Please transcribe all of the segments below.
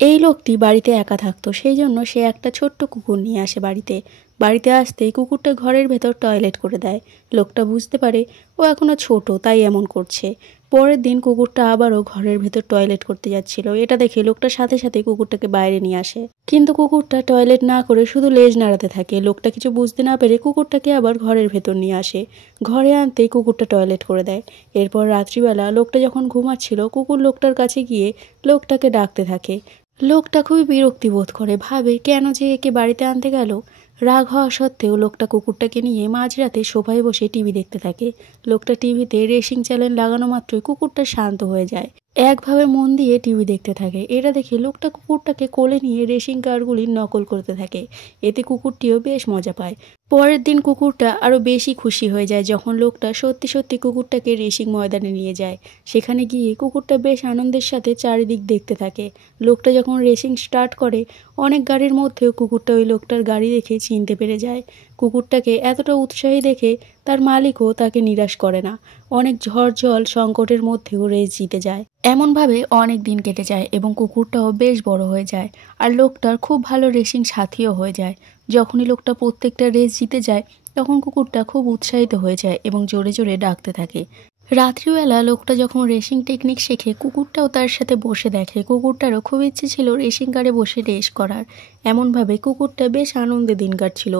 এই লোকটি বাড়িতে একা থাকতো, সেই জন্য সে একটা ছোট্ট কুকুর নিয়ে আসে বাড়িতে। বাড়িতে আসতেই কুকুরটা ঘরের ভেতর টয়লেট করে দেয়। লোকটা বুঝতে পারে ও এখনো ছোট, তাই এমন করছে। পরের দিন কুকুরটা আবারও ঘরের ভেতর টয়লেট করতে যাচ্ছিল। এটা দেখে লোকটা সাথে সাথে কুকুরটাকে বাইরে নিয়ে আসে, কিন্তু কুকুরটা টয়লেট না করে শুধু লেজ নাড়াতে থাকে। লোকটা কিছু বুঝতে না পেরে কুকুরটাকে আবার ঘরের ভেতর নিয়ে আসে। ঘরে আনতেই কুকুরটা টয়লেট করে দেয়। এরপর রাত্রিবেলা লোকটা যখন ঘুমাচ্ছিল, কুকুর লোকটার কাছে গিয়ে লোকটাকে ডাকতে থাকে। লোকটা খুবই বিরক্তি বোধ করে, ভাবে কেন যে একে বাড়িতে আনতে গেল। রাগ হওয়া সত্ত্বেও লোকটা কুকুরটাকে নিয়ে মাঝরাতে সোফায় বসে টিভি দেখতে থাকে। লোকটা টিভিতে রেসিং চ্যানেল লাগানো মাত্রই কুকুরটা শান্ত হয়ে যায়, একভাবে মন দিয়ে টিভি দেখতে থাকে। এটা দেখে লোকটা কুকুরটাকে কোলে নিয়ে রেসিং কারগুলির নকল করতে থাকে। এতে কুকুরটিও বেশ মজা পায়। পরের দিন কুকুরটা আরও বেশি খুশি হয়ে যায় যখন লোকটা সত্যি সত্যি কুকুরটাকে রেসিং ময়দানে নিয়ে যায়। সেখানে গিয়ে কুকুরটা বেশ আনন্দের সাথে চারিদিক দেখতে থাকে। লোকটা যখন রেসিং স্টার্ট করে, অনেক গাড়ির মধ্যেও কুকুরটা ওই লোকটার গাড়ি দেখে চিনতে পেরে যায়। কুকুরটাকে এতটা উৎসাহী দেখে তার মালিকও তাকে নিরাশ করে না। অনেক ঝড় জল সংকটের মধ্যেও রেস জিতে যায়। এমনভাবে অনেক দিন কেটে যায় এবং কুকুরটাও বেশ বড় হয়ে যায়। আর লোকটার খুব ভালো রেসিং সাথীও হয়ে যায়। যখনই লোকটা প্রত্যেকটা রেস জিতে যায়, তখন কুকুরটা খুব উৎসাহিত হয়ে যায় এবং জোরে জোরে ডাকতে থাকে। রাত্রিবেলা লোকটা যখন রেসিং টেকনিক শেখে, কুকুরটাও তার সাথে বসে দেখে। কুকুরটারও খুব ইচ্ছে ছিল রেসিং কারে বসে রেস করার। এমনভাবে কুকুরটা বেশ আনন্দে দিন কাটছিল।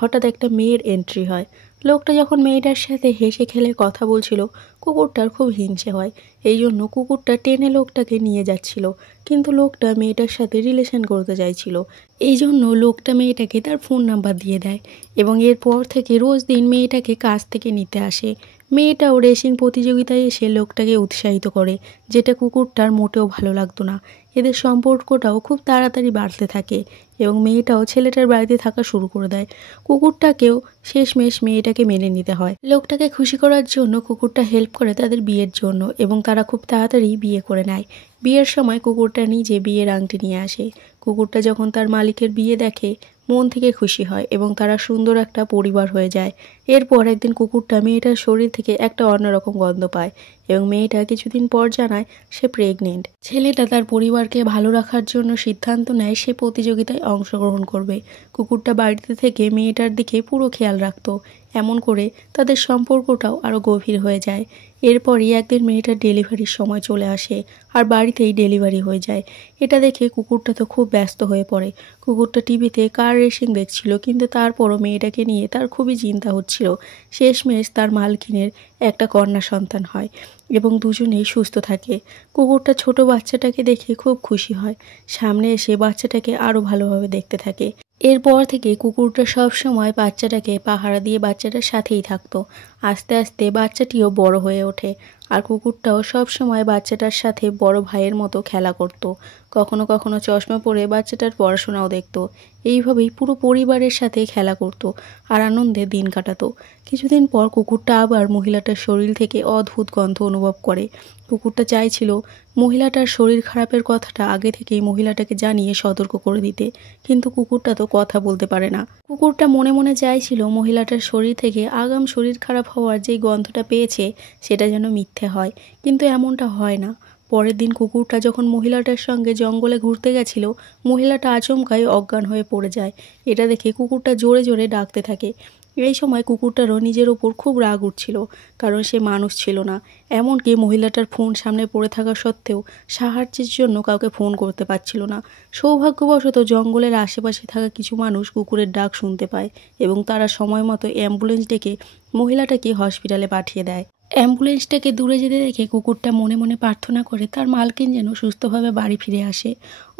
হঠাৎ একটা মেয়ের এন্ট্রি হয়। লোকটা যখন মেয়েটার সাথে হেসে খেলে কথা বলছিল, কুকুরটার খুব হিংসে হয়। এই জন্য কুকুরটা টেনে লোকটাকে নিয়ে যাচ্ছিল, কিন্তু লোকটা মেয়েটার সাথে রিলেশন করতে চাইছিল। এই জন্য লোকটা মেয়েটাকে তার ফোন নাম্বার দিয়ে দেয় এবং এরপর থেকে রোজ দিন মেয়েটাকে কাজ থেকে নিতে আসে। মেয়েটাও রেসিং প্রতিযোগিতায় এসে লোকটাকে উৎসাহিত করে, যেটা কুকুরটার মোটেও ভালো লাগতো না। এদের সম্পর্কটাও খুব তাড়াতাড়ি বাড়তে থাকে এবং মেয়েটাও ছেলেটার বাড়িতে থাকা শুরু করে দেয়। কুকুরটাকেও শেষমেশ মেয়েটাকে মেনে নিতে হয়। লোকটাকে খুশি করার জন্য কুকুরটা হেল্প করে তাদের বিয়ের জন্য এবং তারা খুব তাড়াতাড়ি বিয়ে করে নেয়। বিয়ের সময় কুকুরটা নিজে বিয়ের আংটি নিয়ে আসে। কুকুরটা যখন তার মালিকের বিয়ে দেখে, মন থেকে খুশি হয় এবং তারা সুন্দর একটা পরিবার হয়ে যায়। এরপর একদিন কুকুরটা মেয়েটার শরীর থেকে একটা অন্যরকম গন্ধ পায় এবং মেয়েটা কিছুদিন পর জানায় সে প্রেগনেন্ট। ছেলেটা তার পরিবারকে ভালো রাখার জন্য সিদ্ধান্ত নেয় সে প্রতিযোগিতায় অংশগ্রহণ করবে। কুকুরটা বাড়িতে থেকে মেয়েটার দিকে পুরো খেয়াল রাখতো। এমন করে তাদের সম্পর্কটাও আরও গভীর হয়ে যায়। এরপরই একদিন মেয়েটার ডেলিভারির সময় চলে আসে আর বাড়িতেই ডেলিভারি হয়ে যায়। এটা দেখে কুকুরটা তো খুব ব্যস্ত হয়ে পড়ে। কুকুরটা টিভিতে কার রেসিং দেখছিল, কিন্তু তারপরও মেয়েটাকে নিয়ে তার খুবই চিন্তা হচ্ছিল। শেষমেশ তার মালকিনের একটা কন্যা সন্তান হয় এবং দুজনেই সুস্থ থাকে। কুকুরটা ছোট বাচ্চাটাকে দেখে খুব খুশি হয়। সামনে এসে বাচ্চাটাকে আরও ভালোভাবে দেখতে থাকে। এরপর থেকে কুকুরটা সব সময় বাচ্চাটাকে পাহারা দিয়ে বাচ্চাটার সাথেই থাকতো। আস্তে আস্তে বাচ্চাটিও বড় হয়ে ওঠে আর কুকুরটাও সব সময় বাচ্চাটার সাথে বড় ভাইয়ের মতো খেলা করত। কখনো কখনো চশমা পরে বাচ্চাটার পড়াশোনাও দেখতো। এইভাবেই পুরো পরিবারের সাথে খেলা করত আর আনন্দে দিন কাটাতো। কিছুদিন পর কুকুরটা আবার মহিলাটার শরীর থেকে অদ্ভুত গন্ধ অনুভব করে। কুকুরটা চাইছিল মহিলাটার শরীর খারাপের কথাটা আগে থেকেই মহিলাটাকে জানিয়ে সতর্ক করে দিতে, কিন্তু কুকুরটা তো কথা বলতে পারে না। কুকুরটা মনে মনে চাইছিল মহিলাটার শরীর থেকে আগাম শরীর খারাপ হওয়ার যেই গন্ধটা পেয়েছে সেটা যেন মিথ্যে হয়, কিন্তু এমনটা হয় না। পরের দিন কুকুরটা যখন মহিলাটার সঙ্গে জঙ্গলে ঘুরতে গেছিল, মহিলাটা আচমকাই অজ্ঞান হয়ে পড়ে যায়। এটা দেখে কুকুরটা জোরে জোরে ডাকতে থাকে। এই সময় কুকুরটারও নিজের ওপর খুব রাগ উঠছিল, কারণ সে মানুষ ছিল না। এমনকি মহিলাটার ফোন সামনে পড়ে থাকা সত্ত্বেও সাহায্যের জন্য কাউকে ফোন করতে পারছিল না। সৌভাগ্যবশত জঙ্গলের আশেপাশে থাকা কিছু মানুষ কুকুরের ডাক শুনতে পায় এবং তারা সময় মতো অ্যাম্বুলেন্স ডেকে মহিলাটাকে হসপিটালে পাঠিয়ে দেয়। অ্যাম্বুলেন্সটাকে দূরে যেতে দেখে কুকুরটা মনে মনে প্রার্থনা করে তার মালকিন যেন সুস্থভাবে বাড়ি ফিরে আসে।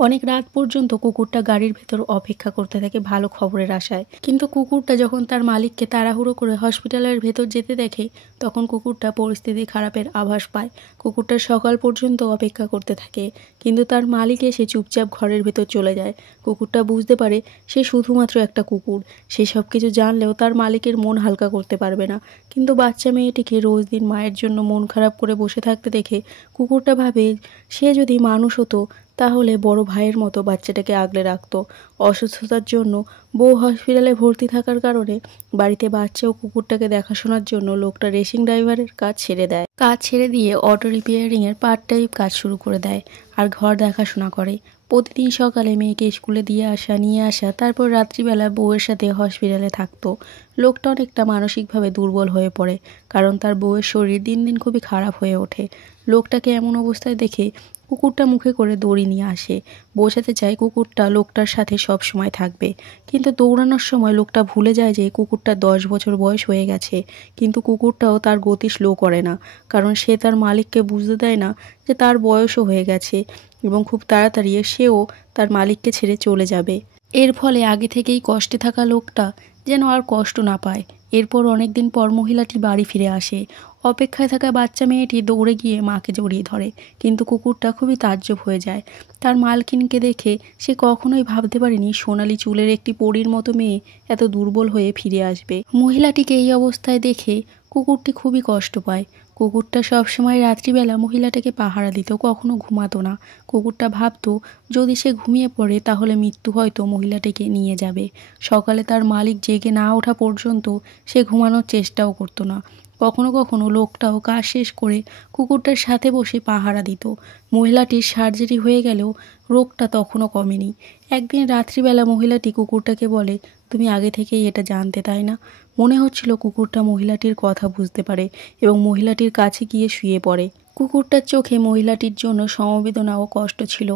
অনেক রাত পর্যন্ত কুকুরটা গাড়ির ভেতর অপেক্ষা করতে থাকে ভালো খবরের আশায়, কিন্তু কুকুরটা যখন তার মালিককে তাড়াহুড়ো করে হসপিটালের ভেতর যেতে দেখে, তখন কুকুরটা পরিস্থিতি খারাপের আভাস পায়। কুকুরটা সকাল পর্যন্ত অপেক্ষা করতে থাকে, কিন্তু তার মালিক এসে চুপচাপ ঘরের ভেতর চলে যায়। কুকুরটা বুঝতে পারে সে শুধুমাত্র একটা কুকুর। সে সব কিছু জানলেও তার মালিকের মন হালকা করতে পারবে না। কিন্তু বাচ্চা মেয়েটিকে রোজ দিন মায়ের জন্য মন খারাপ করে বসে থাকতে দেখে কুকুরটা ভাবে সে যদি মানুষ হতো তাহলে বড় ভাইয়ের মতো বাচ্চাটাকে আগলে রাখতো। অসুস্থতার জন্য বউ হসপিটালে ভর্তি থাকার কারণে বাড়িতে বাচ্চা ও কুকুরটাকে দেখাশোনার জন্য লোকটা রেসিং ড্রাইভারের কাজ ছেড়ে দেয়। কাজ ছেড়ে দিয়ে অটো রিপেয়ারিংয়ের পার্ট টাইম কাজ শুরু করে দেয় আর ঘর দেখাশোনা করে। প্রতিদিন সকালে মেয়েকে স্কুলে দিয়ে আসা, নিয়ে আসা, তারপর রাত্রিবেলা বউয়ের সাথে হসপিটালে থাকতো। লোকটা অনেকটা মানসিকভাবে দুর্বল হয়ে পড়ে, কারণ তার বউয়ের শরীর দিন দিন খুবই খারাপ হয়ে ওঠে। লোকটাকে এমন অবস্থায় দেখে কুকুরটা মুখে করে দড়ি নিয়ে আসে, বোঝাতে চায় কুকুরটা লোকটার সাথে সব সময় থাকবে। কিন্তু দৌড়ানোর সময় লোকটা ভুলে যায় যে কুকুরটা 10 বছর বয়স হয়ে গেছে, কিন্তু কুকুরটাও তার গতি স্লো করে না, কারণ সে তার মালিককে বুঝতে দেয় না যে তার বয়সও হয়ে গেছে এবং খুব তাড়াতাড়ি সেও তার মালিককে ছেড়ে চলে যাবে। এর ফলে আগে থেকেই কষ্টে থাকা লোকটা যেন আর কষ্ট না পায়। এরপর অনেকদিন পর মহিলাটি বাড়ি ফিরে আসে। অপেক্ষায় থাকা বাচ্চা মেয়েটি দৌড়ে গিয়ে মাকে জড়িয়ে ধরে, কিন্তু কুকুরটা খুবই তাজ্জব হয়ে যায়। তার মালকিনকে দেখে সে কখনোই ভাবতে পারেনি সোনালি চুলের একটি পরীর মতো মেয়ে এত দুর্বল হয়ে ফিরে আসবে। মহিলাটিকে এই অবস্থায় দেখে কুকুরটি খুবই কষ্ট পায়। কুকুরটা সবসময় রাত্রিবেলা মহিলাটাকে পাহারা দিত, কখনো ঘুমাতো না। কুকুরটা ভাবতো যদি সে ঘুমিয়ে পড়ে তাহলে মৃত্যু হয়তো মহিলাটিকে নিয়ে যাবে। সকালে তার মালিক জেগে না ওঠা পর্যন্ত সে ঘুমানোর চেষ্টাও করতো না। কখনো কখনো লোকটাও কাজ শেষ করে কুকুরটার সাথে বসে পাহারা দিত। মহিলাটির সার্জারি হয়ে গেলেও রোগটা তখনও কমেনি। একদিন রাত্রিবেলা মহিলাটি কুকুরটাকে বলে, তুমি আগে থেকেই এটা জানতে, তাই না? মনে হচ্ছিল কুকুরটা মহিলাটির কথা বুঝতে পারে এবং মহিলাটির কাছে গিয়ে শুয়ে পড়ে। কুকুরটার চোখে মহিলাটির জন্য সমবেদনা ও কষ্ট ছিল।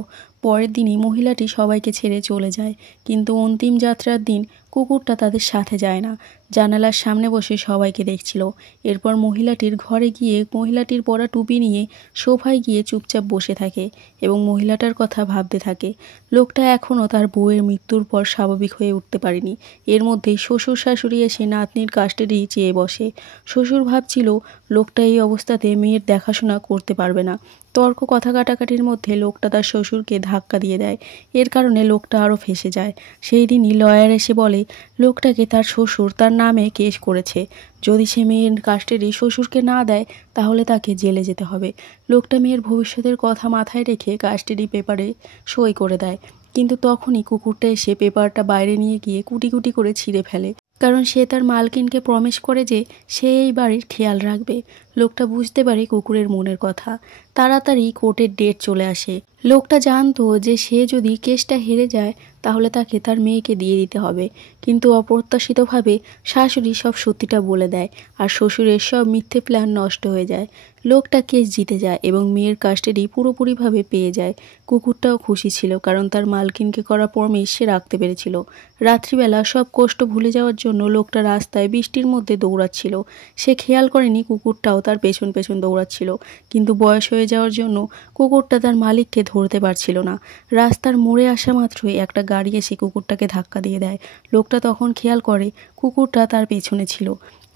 পরের দিনই মহিলাটি সবাইকে ছেড়ে চলে যায়, কিন্তু অন্তিম যাত্রার দিন কুকুরটা তাদের সাথে যায় না। জানালার সামনে বসে সবাইকে দেখছিল। এরপর মহিলাটির ঘরে গিয়ে মহিলাটির পরা টুপি নিয়ে সোফায় গিয়ে চুপচাপ বসে থাকে এবং মহিলাটার কথা ভাবতে থাকে। লোকটা এখনও তার বউয়ের মৃত্যুর পর স্বাভাবিক হয়ে উঠতে পারেনি। এর মধ্যেই শ্বশুর শাশুড়ি এসে নাতনির কাস্টাডি চেয়ে বসে। শ্বশুর ভাবছিল লোকটা এই অবস্থাতে মেয়ের দেখাশোনা করতে পারবে না। তর্ক কথা কাটাকাটির মধ্যে লোকটা তার শ্বশুরকে ধাক্কা দিয়ে দেয়। এর কারণে লোকটা আরও ফেঁসে যায়। সেই দিনই লয়ার এসে বলে লোকটাকে তার শ্বশুর তার নামে কেস করেছে। যদি সে মেয়ের কাস্টাডি শ্বশুরকে না দেয় তাহলে তাকে জেলে যেতে হবে। লোকটা মেয়ের ভবিষ্যতের কথা মাথায় রেখে কাস্টাডি পেপারে সই করে দেয়, কিন্তু তখনই কুকুরটা এসে পেপারটা বাইরে নিয়ে গিয়ে কুটি কুটি করে ছিঁড়ে ফেলে, কারণ সে তার মালকিনকে প্রমিস করে যে সে এই বাড়ির খেয়াল রাখবে। লোকটা বুঝতে পারে কুকুরের মনের কথা। তাড়াতাড়ি কোর্টের ডেট চলে আসে। লোকটা জানতো যে সে যদি কেসটা হেরে যায় তাহলে তাকে তার মেয়েকে দিয়ে দিতে হবে, কিন্তু অপ্রত্যাশিতভাবে শাশুড়ি সব সত্যিটা বলে দেয় আর শ্বশুরের সব মিথ্যে প্ল্যান নষ্ট হয়ে যায়। লোকটা কেস জিতে যায় এবং মেয়ের কাস্টাডি পুরোপুরিভাবে পেয়ে যায়। কুকুরটাও খুশি ছিল, কারণ তার মালকিনকে করা প্রমিস সে রাখতে পেরেছিল। রাত্রিবেলা সব কষ্ট ভুলে যাওয়ার জন্য লোকটা রাস্তায় বৃষ্টির মধ্যে দৌড়াচ্ছিল। সে খেয়াল করেনি কুকুরটাও তার পেছন পেছন দৌড়াচ্ছিল, কিন্তু বয়স হয়ে যাওয়ার জন্য কুকুরটা তার মালিককে ধরতে পারছিল না। রাস্তার মোড়ে আসা মাত্রই একটা গাড়ি এসে কুকুরটাকে ধাক্কা দিয়ে দেয়। লোকটা তখন খেয়াল করে কুকুরটা তার পেছনে ছিল।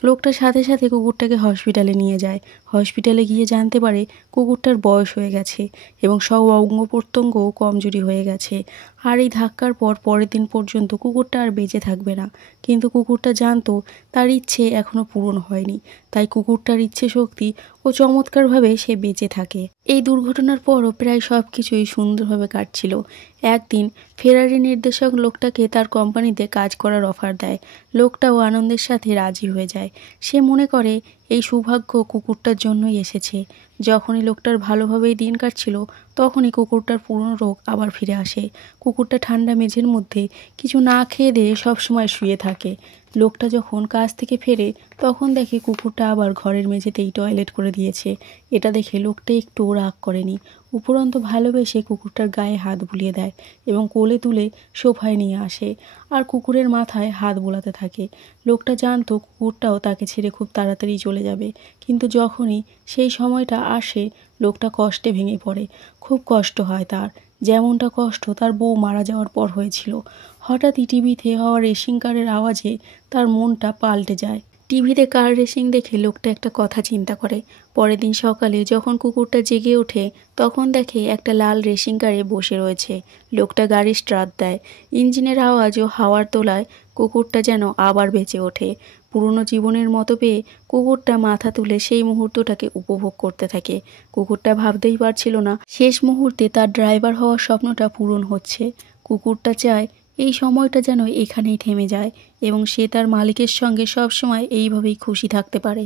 লোকটা সাথে সাথে কুকুরটাকে হসপিটালে নিয়ে যায়। হসপিটালে গিয়ে জানতে পারে কুকুরটার বয়স হয়ে গেছে এবং সব অঙ্গ প্রত্যঙ্গও কমজোরি হয়ে গেছে। আর এই ধাক্কার পর পরের দিন পর্যন্ত কুকুরটা আর বেঁচে থাকবে না। কিন্তু কুকুরটা জানতো তার ইচ্ছে এখনও পূরণ হয়নি, তাই কুকুরটার ইচ্ছে শক্তি ও চমৎকারভাবে সে বেঁচে থাকে। এই দুর্ঘটনার পরও প্রায় সব কিছুই সুন্দরভাবে কাটছিল। একদিন ফেরারি নির্দেশক লোকটাকে তার কোম্পানিতে কাজ করার অফার দেয়। লোকটাও আনন্দের সাথে রাজি হয়ে যায়। সে মনে করে এই সৌভাগ্য কুকুরটার জন্যই এসেছে। যখনই লোকটার ভালোভাবেই দিন কাটছিল তখনই কুকুরটার পুরনো রোগ আবার ফিরে আসে। কুকুরটা ঠান্ডা মেঝের মধ্যে কিছু না খেয়ে দিয়ে সবসময় শুয়ে থাকে। লোকটা যখন কাজ থেকে ফেরে তখন দেখে কুকুরটা আবার ঘরের মেঝেতেই টয়লেট করে দিয়েছে। এটা দেখে লোকটা একটু রাগ করেনি, উপরন্ত ভালোবেসে কুকুরটার গায়ে হাত বুলিয়ে দেয় এবং কোলে তুলে সোফায় নিয়ে আসে আর কুকুরের মাথায় হাত বোলাতে থাকে। লোকটা জানতো কুকুরটাও তাকে ছেড়ে খুব তাড়াতাড়ি চলে যাবে, কিন্তু যখনই সেই সময়টা আসে লোকটা কষ্টে ভেঙে পড়ে। খুব কষ্ট হয় তার, যেমনটা কষ্ট তার বউ মারা যাওয়ার পর হয়েছিল। হঠাৎই টিভিতে হওয়া রেসিং কারের আওয়াজে তার মনটা পাল্টে যায়। টিভিতে কার রেসিং দেখে লোকটা একটা কথা চিন্তা করে। পরের দিন সকালে যখন কুকুরটা জেগে ওঠে তখন দেখে একটা লাল রেসিং কারে বসে রয়েছে। লোকটা গাড়ির স্টার্ট দেয়। ইঞ্জিনের আওয়াজ ও হাওয়ার তোলায় কুকুরটা যেন আবার বেঁচে ওঠে। পুরনো জীবনের মতো পেয়ে কুকুরটা মাথা তুলে সেই মুহূর্তটাকে উপভোগ করতে থাকে। কুকুরটা ভাবতেই পারছিল না শেষ মুহূর্তে তার ড্রাইভার হওয়ার স্বপ্নটা পূরণ হচ্ছে। কুকুরটা চায় এই সময়টা যেন এখানেই থেমে যায় এবং সে তার মালিকের সঙ্গে সবসময় এইভাবেই খুশি থাকতে পারে।